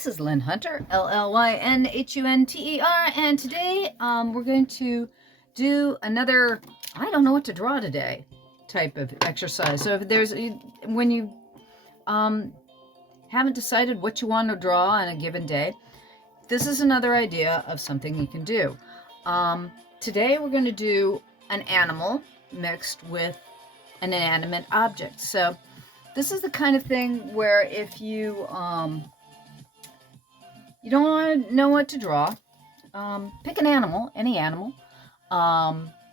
This is Llyn Hunter, L-L-Y-N-H-U-N-T-E-R, and today we're going to do another, I don't know what to draw today, type of exercise. So if there's, when you haven't decided what you want to draw on a given day, this is another idea of something you can do. Today we're going to do an animal mixed with an inanimate object. So this is the kind of thing where if you you don't want to know what to draw, pick an animal, any animal,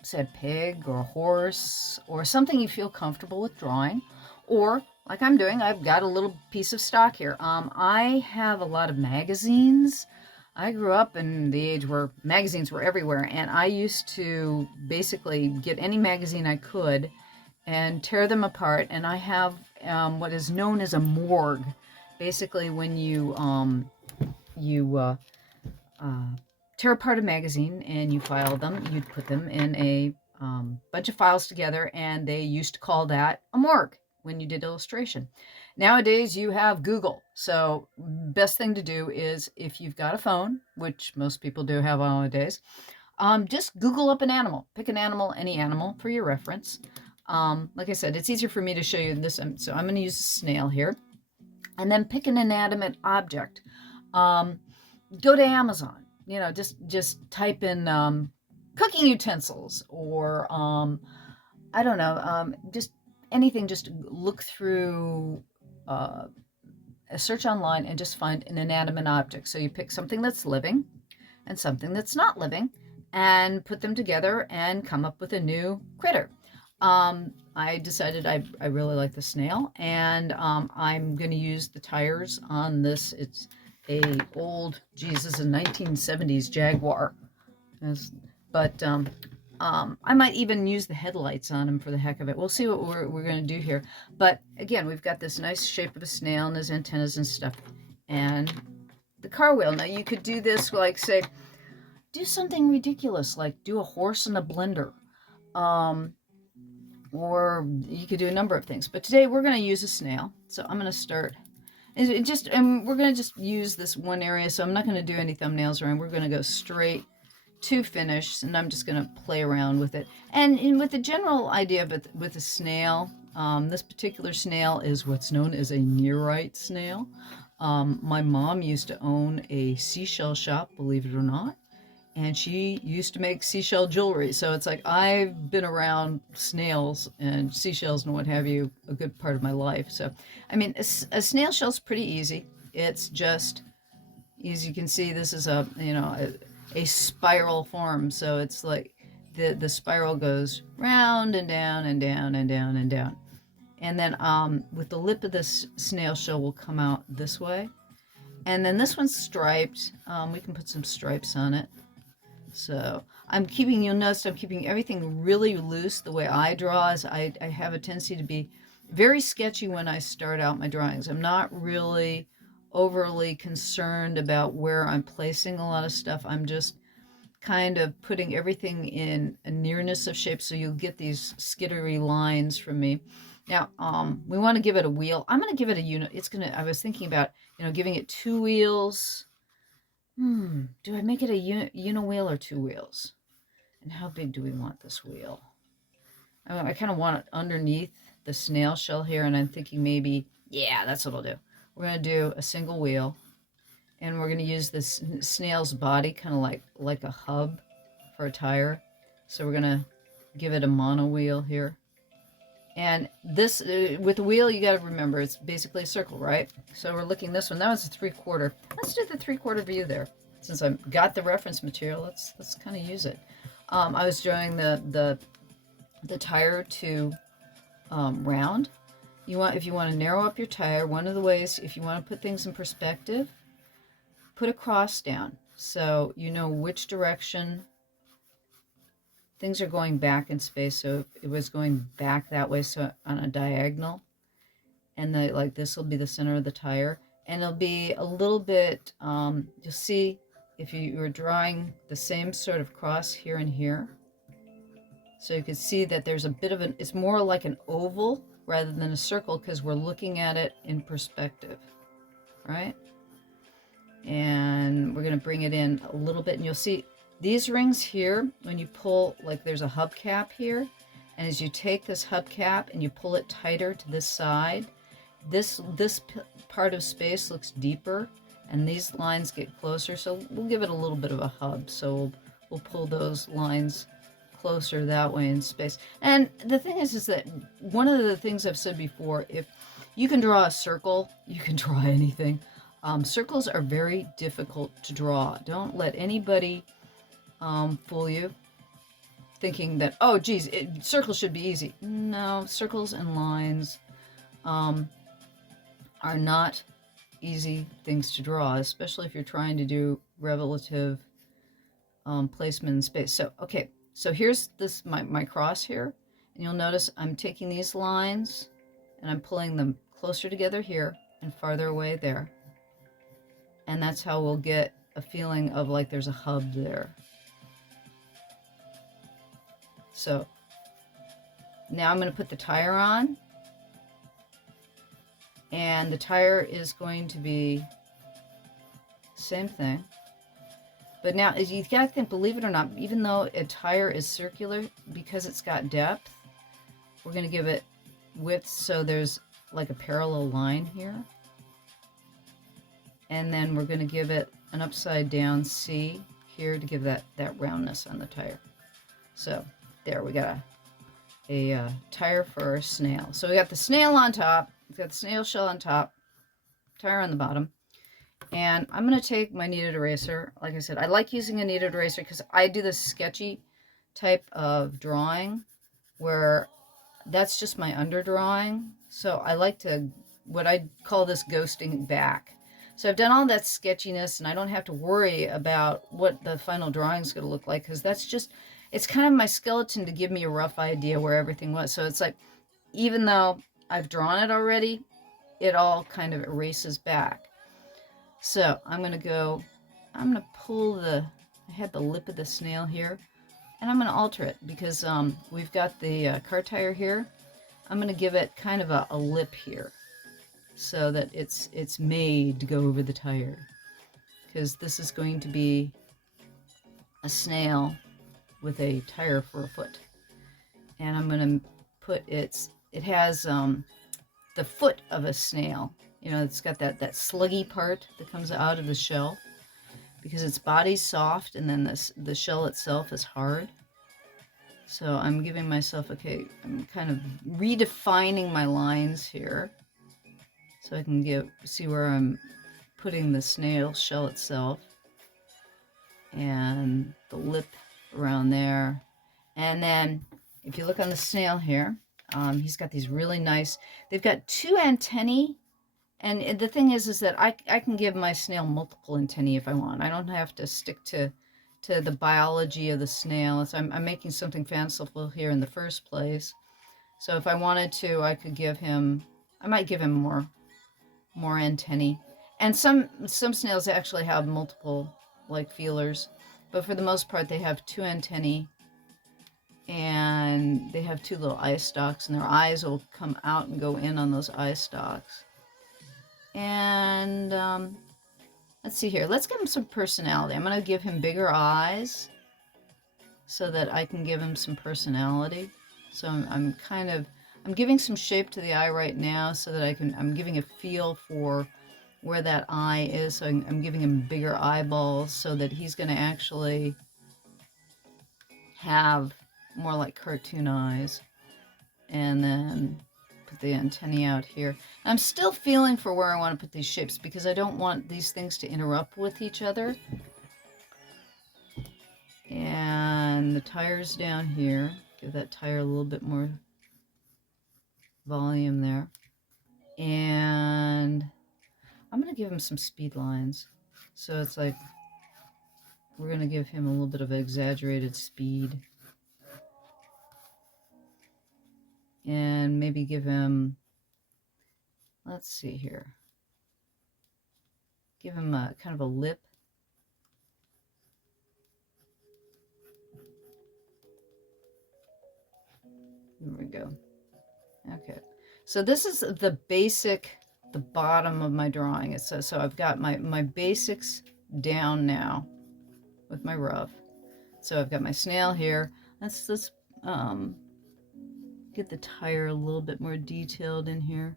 say a pig or a horse or something you feel comfortable with drawing, or like I'm doing, I've got a little piece of stock here. I have a lot of magazines. I grew up in the age where magazines were everywhere, and I used to basically get any magazine I could and tear them apart, and I have what is known as a morgue. Basically, when you tear apart a magazine and you file them, you'd put them in a bunch of files together, and they used to call that a morgue when you did illustration. Nowadays you have Google, so best thing to do is, if you've got a phone, which most people do have nowadays, just Google up an animal. Pick an animal, any animal, for your reference. Like I said, it's easier for me to show you this, so I'm going to use a snail here. And then pick an inanimate object. Go to Amazon, you know, just type in cooking utensils, or I don't know, just anything. Just look through a search online and just find an inanimate object. So you pick something that's living and something that's not living and put them together and come up with a new critter. I decided I really like the snail, and I'm going to use the tires on this. It's a old, Jesus, a 1970s Jaguar. But I might even use the headlights on him for the heck of it. We'll see what we're going to do here. But again, we've got this nice shape of a snail and his antennas and stuff. And the car wheel. Now you could do this, like, say, do something ridiculous, like do a horse in a blender. Or you could do a number of things. But today we're going to use a snail. So I'm going to start. And we're going to just use this one area. So I'm not going to do any thumbnails around. We're going to go straight to finish, and I'm just going to play around with it. And with the general idea of it, with a snail, this particular snail is what's known as a nearite snail. My mom used to own a seashell shop, believe it or not, and she used to make seashell jewelry. So it's like I've been around snails and seashells and what have you a good part of my life. So, I mean, a snail shell's pretty easy. It's just, as you can see, this is a spiral form. So it's like the spiral goes round and down and down and down and down. And then with the lip of this snail shell will come out this way. And then this one's striped. We can put some stripes on it. So you'll notice I'm keeping everything really loose. The way I draw is I have a tendency to be very sketchy when I start out my drawings. I'm not really overly concerned about where I'm placing a lot of stuff. I'm just kind of putting everything in a nearness of shape, so you'll get these skittery lines from me. Now, we want to give it a wheel. I'm going to give it a I was thinking about, giving it 2 wheels. Do I make it a uni-wheel or 2 wheels? And how big do we want this wheel? I kind of want it underneath the snail shell here, and I'm thinking maybe, yeah, that's what I'll do. We're going to do a single wheel, and we're going to use this snail's body kind of like a hub for a tire. So we're going to give it a mono wheel here. And this, with the wheel, you got to remember, it's basically a circle, right? So we're looking this one. That was a 3/4. Let's do the 3/4 view there. Since I've got the reference material, let's kind of use it. I was drawing the tire to round. If you want to narrow up your tire, one of the ways, if you want to put things in perspective, put a cross down so you know which direction things are going back in space. So if it was going back that way, so on a diagonal, and like this will be the center of the tire, and it'll be a little bit, you'll see if you were drawing the same sort of cross here and here. So you can see that there's a bit of it's more like an oval rather than a circle, because we're looking at it in perspective, right? And we're going to bring it in a little bit, and you'll see these rings here, when you pull, like there's a hubcap here, and as you take this hubcap and you pull it tighter to this side, this part of space looks deeper, and these lines get closer, so we'll give it a little bit of a hub. So we'll pull those lines closer that way in space. And the thing is that one of the things I've said before, if you can draw a circle, you can draw anything. Circles are very difficult to draw. Don't let anybody fool you thinking that, oh geez, circles should be easy. No, circles and lines are not easy things to draw, especially if you're trying to do relative placement in space. So okay, so here's this my cross here, and you'll notice I'm taking these lines and I'm pulling them closer together here and farther away there, and that's how we'll get a feeling of like there's a hub there. So now I'm going to put the tire on, and the tire is going to be same thing. But now, as you gotta think, believe it or not, even though a tire is circular, because it's got depth, we're going to give it width, so there's like a parallel line here. And then we're going to give it an upside down C here to give that roundness on the tire. So there, we got a tire for our snail. So we got the snail on top, we've got the snail shell on top, tire on the bottom. And I'm going to take my kneaded eraser. Like I said, I like using a kneaded eraser because I do this sketchy type of drawing where that's just my underdrawing. So I like to, what I call this, ghosting back. So I've done all that sketchiness, and I don't have to worry about what the final drawing is going to look like, because that's just, it's kind of my skeleton to give me a rough idea where everything was. So it's like, even though I've drawn it already, it all kind of erases back. So I'm going to pull I had the lip of the snail here, and I'm going to alter it because we've got the car tire here. I'm going to give it kind of a lip here, so that it's made to go over the tire, because this is going to be a snail with a tire for a foot. And I'm going to put it has the foot of a snail. You know, it's got that sluggy part that comes out of the shell, because its body's soft and then the shell itself is hard. So I'm giving myself, okay, I'm kind of redefining my lines here, so I can see where I'm putting the snail shell itself and the lip around there. And then if you look on the snail here, he's got these really nice, they've got 2 antennae. And the thing is that I can give my snail multiple antennae if I want. I don't have to stick to the biology of the snail. I'm making something fanciful here in the first place. So if I wanted to, I could give him, I might give him more antennae. And some snails actually have multiple like feelers, but for the most part they have 2 antennae, and they have 2 little eye stalks, and their eyes will come out and go in on those eye stalks. And let's see here. Let's give him some personality. I'm going to give him bigger eyes so that I can give him some personality. So I'm giving some shape to the eye right now so that I'm giving a feel for where that eye is. So I'm giving him bigger eyeballs so that he's going to actually have more like cartoon eyes. And then put the antennae out here. I'm still feeling for where I want to put these shapes, because I don't want these things to interrupt with each other. And the tire's down here. Give that tire a little bit more volume there. And I'm going to give him some speed lines. So it's like, we're going to give him a little bit of exaggerated speed. And maybe give him, let's see here, give him a kind of a lip. There we go. Okay, so this is the basic the bottom of my drawing. It says, so I've got my basics down now with my rough. So I've got my snail here. Let's get the tire a little bit more detailed in here.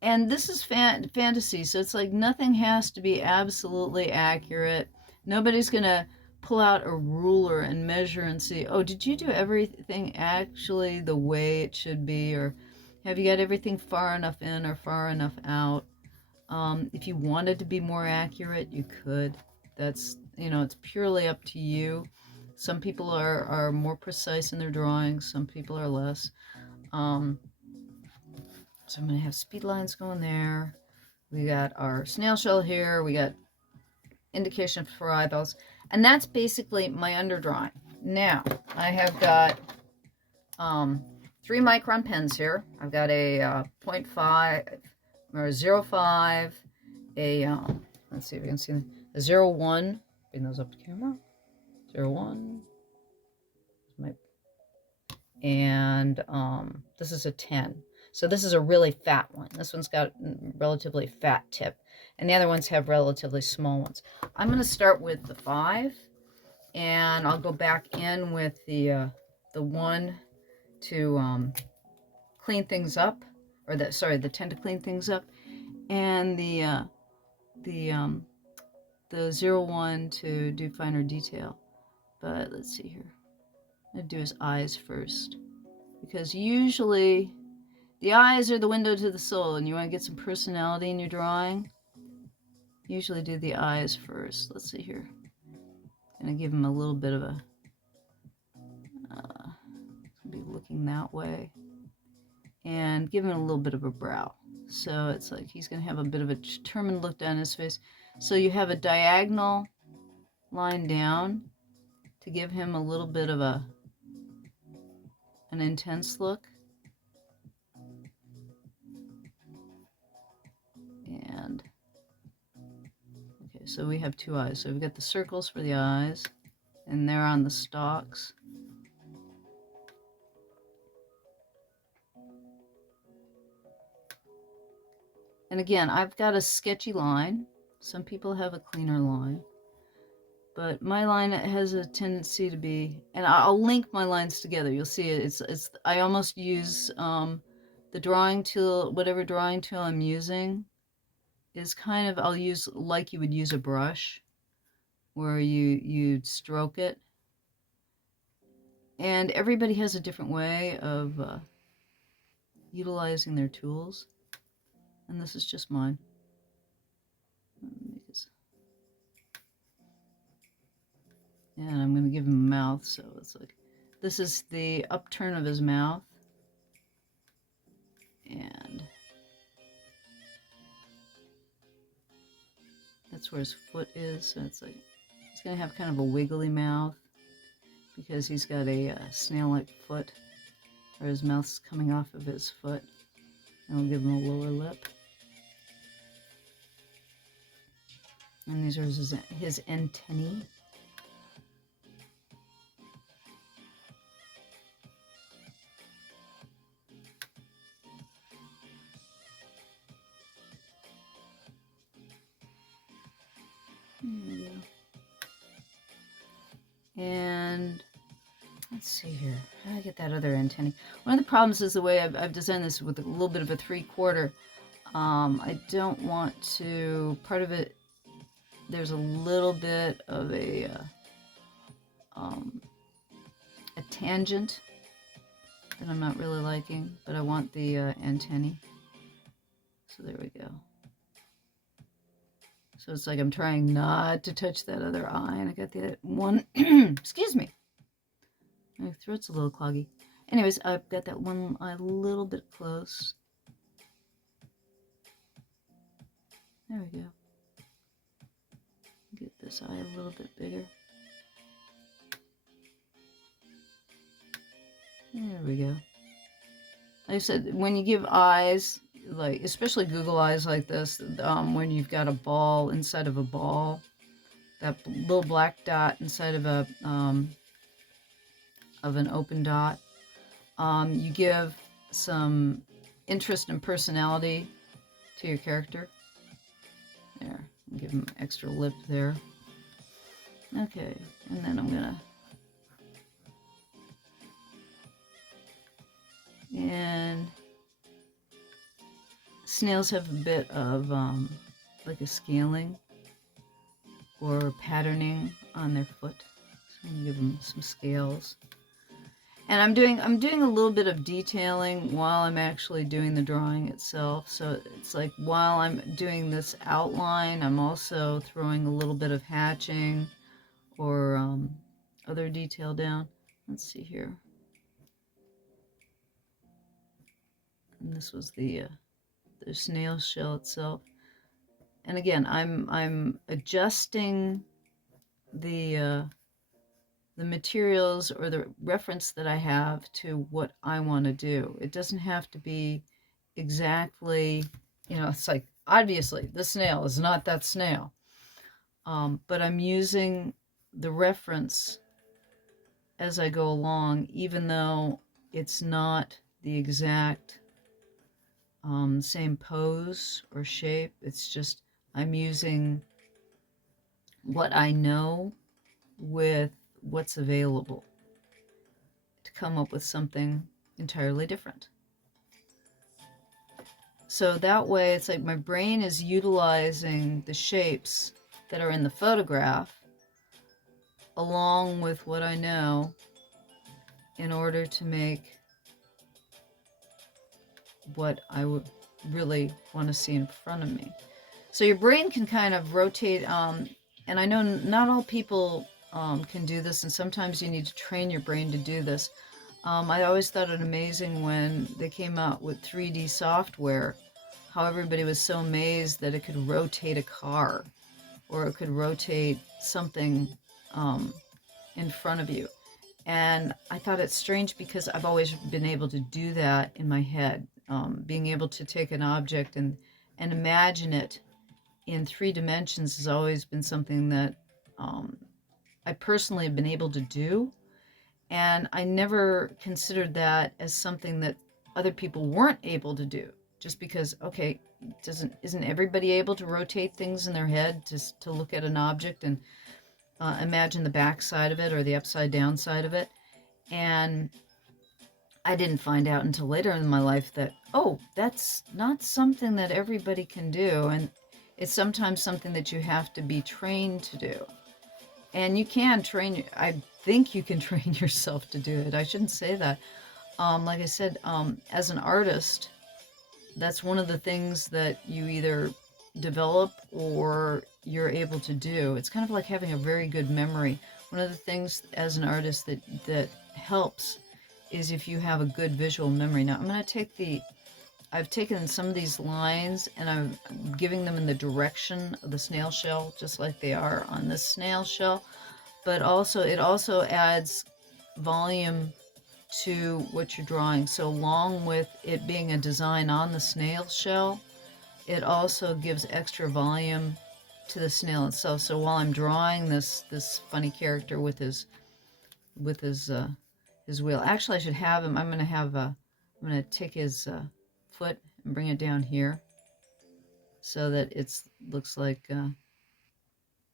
And this is fantasy, so it's like nothing has to be absolutely accurate. Nobody's gonna pull out a ruler and measure and see, oh, did you do everything actually the way it should be, or have you got everything far enough in or far enough out? If you wanted to be more accurate, you could. That's, you know, it's purely up to you. Some people are more precise in their drawings, some people are less. So I'm going to have speed lines going there. We got our snail shell here. We got indication for eyeballs. And that's basically my underdrawing. Now, I have got 3 micron pens here. I've got a 0.5 or 0.5, a, let's see if you can see, a 0.1. Bring those up to camera. 0.1. And this is a 10. So this is a really fat one. This one's got a relatively fat tip. And the other ones have relatively small ones. I'm going to start with the 5. And I'll go back in with the 1 to clean things up. Or the 10 to clean things up. And the 0.1 to do finer detail. But let's see here. I'm going to do his eyes first. Because usually the eyes are the window to the soul, and you want to get some personality in your drawing. Usually do the eyes first. Let's see here. I'm going to give him a little bit of a, be looking that way. And give him a little bit of a brow. So it's like he's going to have a bit of a determined look down his face. So you have a diagonal line down to give him a little bit of an intense look. And okay, so we have 2 eyes. So we've got the circles for the eyes, and they're on the stalks. And again, I've got a sketchy line. Some people have a cleaner line. But my line has a tendency to be, and I'll link my lines together. You'll see it. It's I almost use the drawing tool, whatever drawing tool I'm using, is kind of, I'll use like you would use a brush, where you'd stroke it. And everybody has a different way of utilizing their tools. And this is just mine. And I'm going to give him a mouth, so it's like, this is the upturn of his mouth. And that's where his foot is, so it's like, he's going to have kind of a wiggly mouth, because he's got a snail-like foot, or his mouth's coming off of his foot. And we'll give him a lower lip. And these are his antennae. There we go. And let's see here. How do I get that other antennae? One of the problems is the way I've designed this with a little bit of a 3/4. I don't want to, part of it, there's a little bit of a tangent that I'm not really liking, but I want the antennae. So there we go. So it's like I'm trying not to touch that other eye, and I got the one, excuse me. My throat's a little cloggy. Anyways, I've got that one eye a little bit close. There we go. Get this eye a little bit bigger. There we go. Like I said, when you give eyes, like especially Google eyes like this, when you've got a ball inside of a ball, that little black dot inside of a of an open dot, you give some interest and personality to your character. There, give him extra lip there. Okay, and then I'm gonna, and snails have a bit of like a scaling or patterning on their foot. So I'm gonna give them some scales. And I'm doing a little bit of detailing while I'm actually doing the drawing itself. So it's like while I'm doing this outline, I'm also throwing a little bit of hatching or other detail down. Let's see here. And this was the snail shell itself. And again, I'm adjusting the materials or the reference that I have to what I want to do. It doesn't have to be exactly, it's like, obviously, the snail is not that snail. But I'm using the reference as I go along, even though it's not the exact same pose or shape. It's just, I'm using what I know with what's available to come up with something entirely different. So that way it's like my brain is utilizing the shapes that are in the photograph along with what I know in order to make what I would really want to see in front of me. So your brain can kind of rotate, and I know not all people can do this, and sometimes you need to train your brain to do this. I always thought it amazing when they came out with 3D software, how everybody was so amazed that it could rotate a car or it could rotate something in front of you. And I thought it's strange because I've always been able to do that in my head, being able to take an object and imagine it in 3 dimensions has always been something that I personally have been able to do. And I never considered that as something that other people weren't able to do. Just because, okay, isn't everybody able to rotate things in their head to look at an object and imagine the back side of it or the upside down side of it? And I didn't find out until later in my life that, oh, that's not something that everybody can do. And it's sometimes something that you have to be trained to do. And you can train, I think you can train yourself to do it. I shouldn't say that. Like I said, as an artist, that's one of the things that you either develop or you're able to do. It's kind of like having a very good memory. One of the things as an artist that helps is if you have a good visual memory. Now I'm going to I've taken some of these lines and I'm giving them in the direction of the snail shell, just like they are on this snail shell. But it also adds volume to what you're drawing. So along with it being a design on the snail shell, it also gives extra volume to the snail itself. So while I'm drawing this funny character with his wheel, actually I should have him. I'm gonna take his foot and bring it down here so that it looks like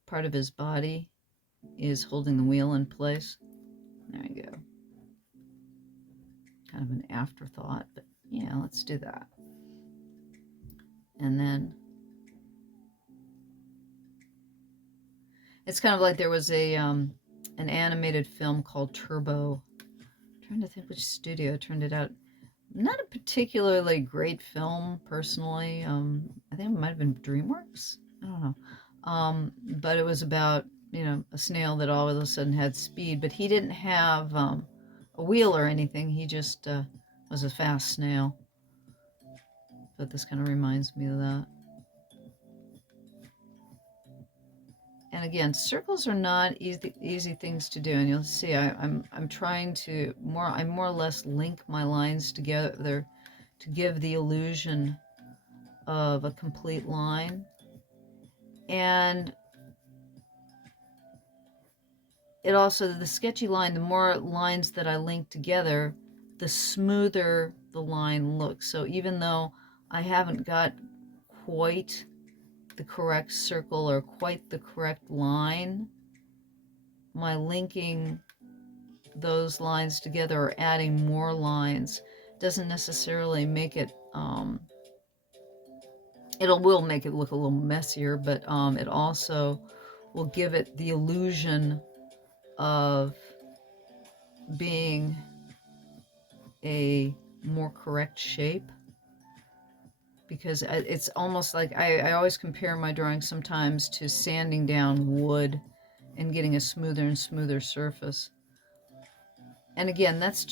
part of his body is holding the wheel in place. There you go. Kind of an afterthought, but yeah, let's do that. And then it's kind of like there was an animated film called Turbo. I'm trying to think which studio turned it out. Not a particularly great film, personally. I think it might have been DreamWorks. I don't know. But it was about, a snail that all of a sudden had speed, but he didn't have a wheel or anything. He just was a fast snail. But this kind of reminds me of that. And again, circles are not easy things to do, and you'll see I'm trying to I more or less link my lines together to give the illusion of a complete line. And it also, the sketchy line, the more lines that I link together, the smoother the line looks. So even though I haven't got quite the correct circle or quite the correct line, my linking those lines together or adding more lines doesn't necessarily make it, will make it look a little messier, but it also will give it the illusion of being a more correct shape, because it's almost like I always compare my drawings sometimes to sanding down wood and getting a smoother and smoother surface. And again, that's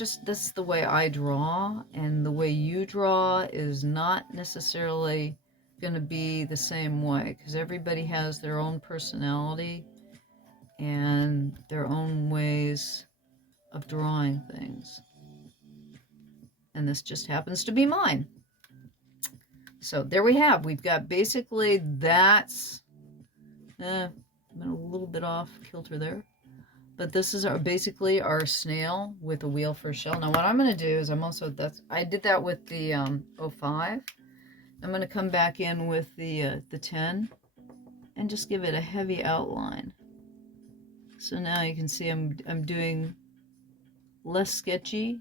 the way I draw, and the way you draw is not necessarily going to be the same way, because everybody has their own personality and their own ways of drawing things. And this just happens to be mine. So there we have, we've got basically that's, been a little bit off kilter there. But this is basically our snail with a wheel for a shell. Now what I'm going to do is I did that with the 05. I'm going to come back in with the 10 and just give it a heavy outline. So now you can see I'm doing less sketchy,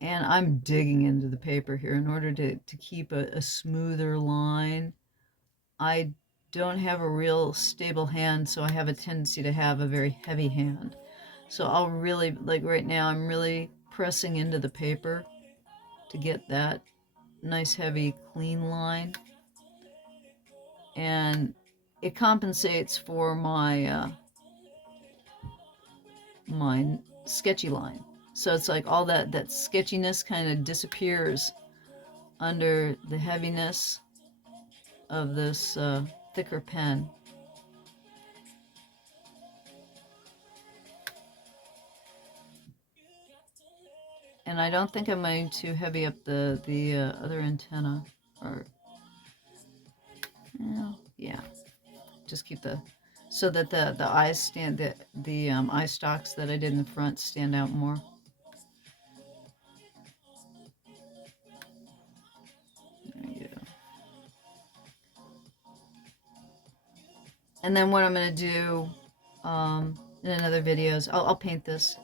and I'm digging into the paper here in order to keep a smoother line. I don't have a real stable hand, so I have a tendency to have a very heavy hand. So I'll really, like right now, I'm really pressing into the paper to get that nice heavy clean line. And it compensates for my my sketchy line. So it's like all that sketchiness kind of disappears under the heaviness of this thicker pen. And I don't think I'm going to heavy up the other antenna, or yeah, just keep so that the eyes stand, the eye stalks that I did in the front stand out more. There you go. And then what I'm going to do in another video is I'll paint this.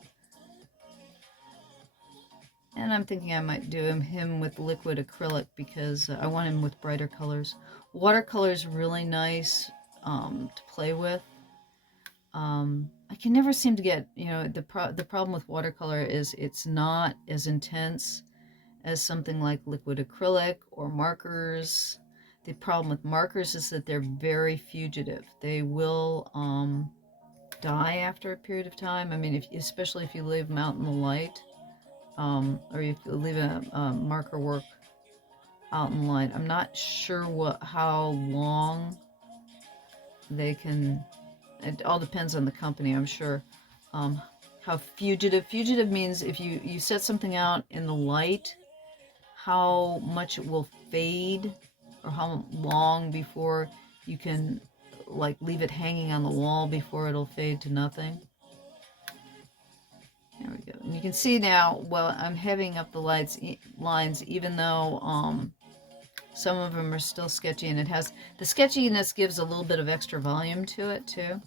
And I'm thinking I might do him with liquid acrylic, because I want him with brighter colors. Watercolor is really nice to play with. I can never seem to get, the problem with watercolor is it's not as intense as something like liquid acrylic or markers. The problem with markers is that they're very fugitive. They will die after a period of time. I mean, especially if you leave them out in the light. Or if you leave a marker work out in light. I'm not sure how long they can. It all depends on the company, I'm sure. How fugitive means if you set something out in the light, how much it will fade, or how long before you can like leave it hanging on the wall before it'll fade to nothing. There we go. And you can see now, well, I'm heavying up the lines, even though some of them are still sketchy, and the sketchiness gives a little bit of extra volume to it too.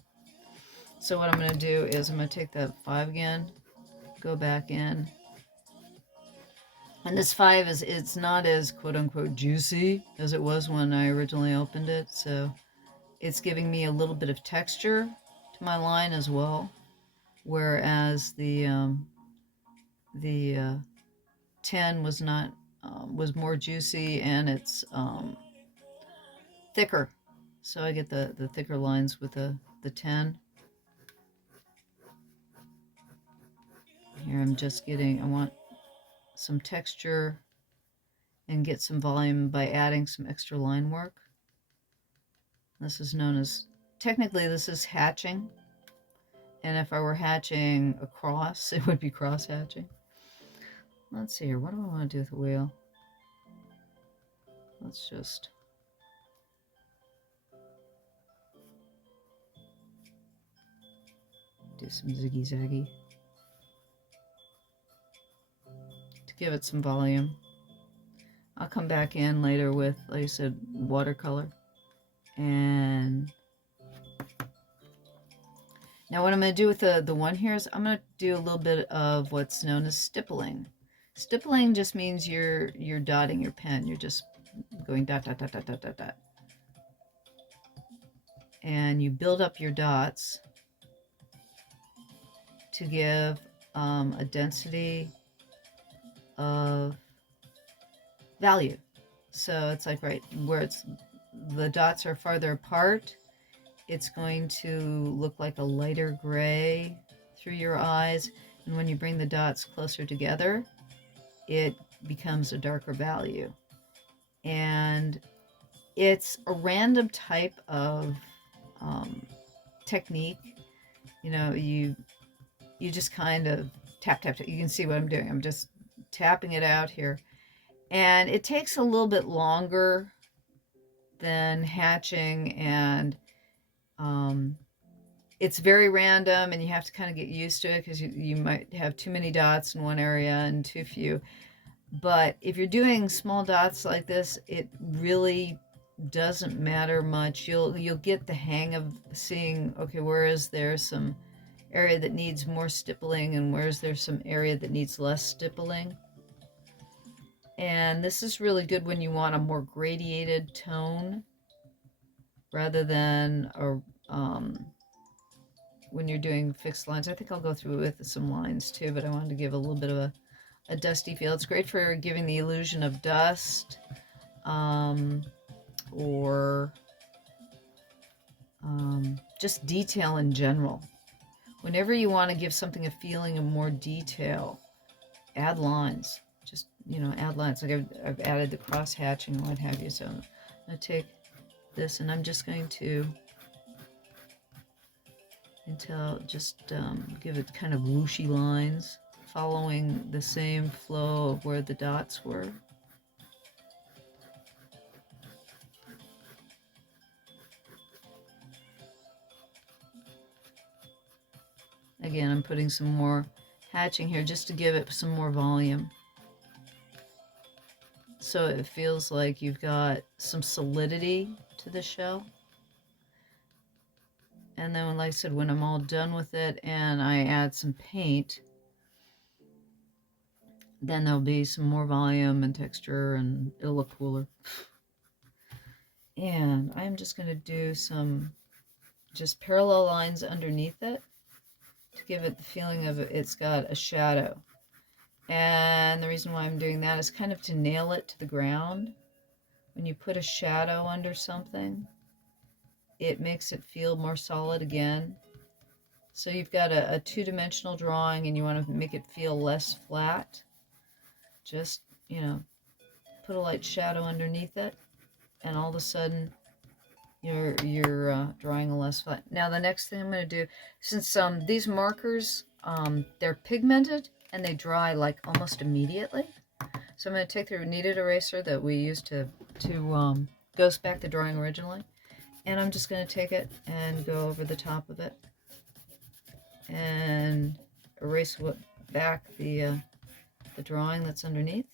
So what I'm going to do is I'm going to take that 5 again, go back in, and this 5 it's not as quote-unquote juicy as it was when I originally opened it, so it's giving me a little bit of texture to my line as well. Whereas the 10 was not was more juicy, and it's thicker. So I get the thicker lines with the 10. Here I'm just I want some texture and get some volume by adding some extra line work. This is known as, technically this is hatching. And if I were hatching across, it would be cross hatching. Let's see here. What do I want to do with the wheel? Let's just do some ziggy-zaggy to give it some volume. I'll come back in later with, like I said, watercolor. And now what I'm going to do with the one here is I'm going to do a little bit of what's known as stippling. Stippling just means you're dotting your pen. You're just going dot, dot, dot, dot, dot, dot, dot. And you build up your dots to give a density of value. So it's like right where the dots are farther apart, it's going to look like a lighter gray through your eyes. And when you bring the dots closer together, it becomes a darker value. And it's a random type of technique. You know, you just kind of tap, tap, tap. You can see what I'm doing. I'm just tapping it out here. And it takes a little bit longer than hatching, and it's very random, and you have to kind of get used to it because you might have too many dots in one area and too few. But if you're doing small dots like this, it really doesn't matter much. You'll get the hang of seeing, okay, where is there some area that needs more stippling and where is there some area that needs less stippling. And this is really good when you want a more gradiated tone rather than when you're doing fixed lines. I think I'll go through with some lines too, but I wanted to give a little bit of a dusty feel. It's great for giving the illusion of dust, or just detail in general. Whenever you want to give something a feeling of more detail, add lines. Just, add lines. Like I've added the cross hatching and what have you. So I'm going to take this and I'm just going to give it kind of whooshy lines, following the same flow of where the dots were. Again, I'm putting some more hatching here just to give it some more volume. So it feels like you've got some solidity to the shell. And then, like I said, when I'm all done with it and I add some paint, then there'll be some more volume and texture and it'll look cooler. And I'm just going to do some just parallel lines underneath it to give it the feeling of it's got a shadow. And the reason why I'm doing that is kind of to nail it to the ground. When you put a shadow under something, it makes it feel more solid again. So you've got a two-dimensional drawing and you want to make it feel less flat. Just, put a light shadow underneath it, and all of a sudden you're drawing a less flat. Now the next thing I'm going to do, since these markers, they're pigmented and they dry like almost immediately. So I'm going to take the Kneaded eraser that we used to ghost back the drawing originally, and I'm just going to take it and go over the top of it and erase back the drawing that's underneath.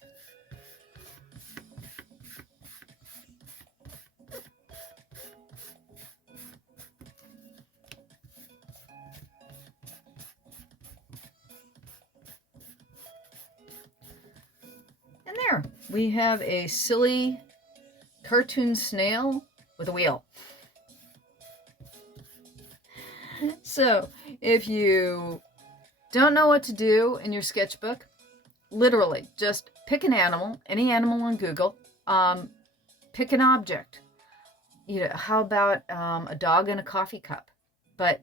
And there, we have a silly cartoon snail with a wheel. So, if you don't know what to do in your sketchbook, literally, just pick an animal, any animal on Google, pick an object. How about a dog in a coffee cup? But,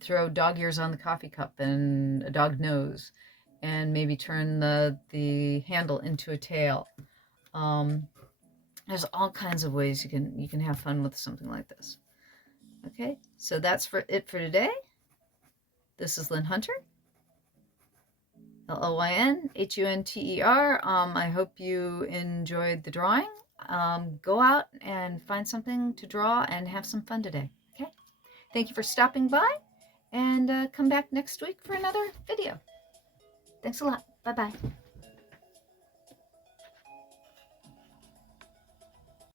throw dog ears on the coffee cup and a dog nose, and maybe turn the handle into a tail. There's all kinds of ways you can have fun with something like this. Okay, so that's it for today. This is Llyn Hunter. L-O-Y-N-H-U-N-T-E-R. I hope you enjoyed the drawing. Go out and find something to draw and have some fun today. Okay? Thank you for stopping by, and come back next week for another video. Thanks a lot. Bye-bye.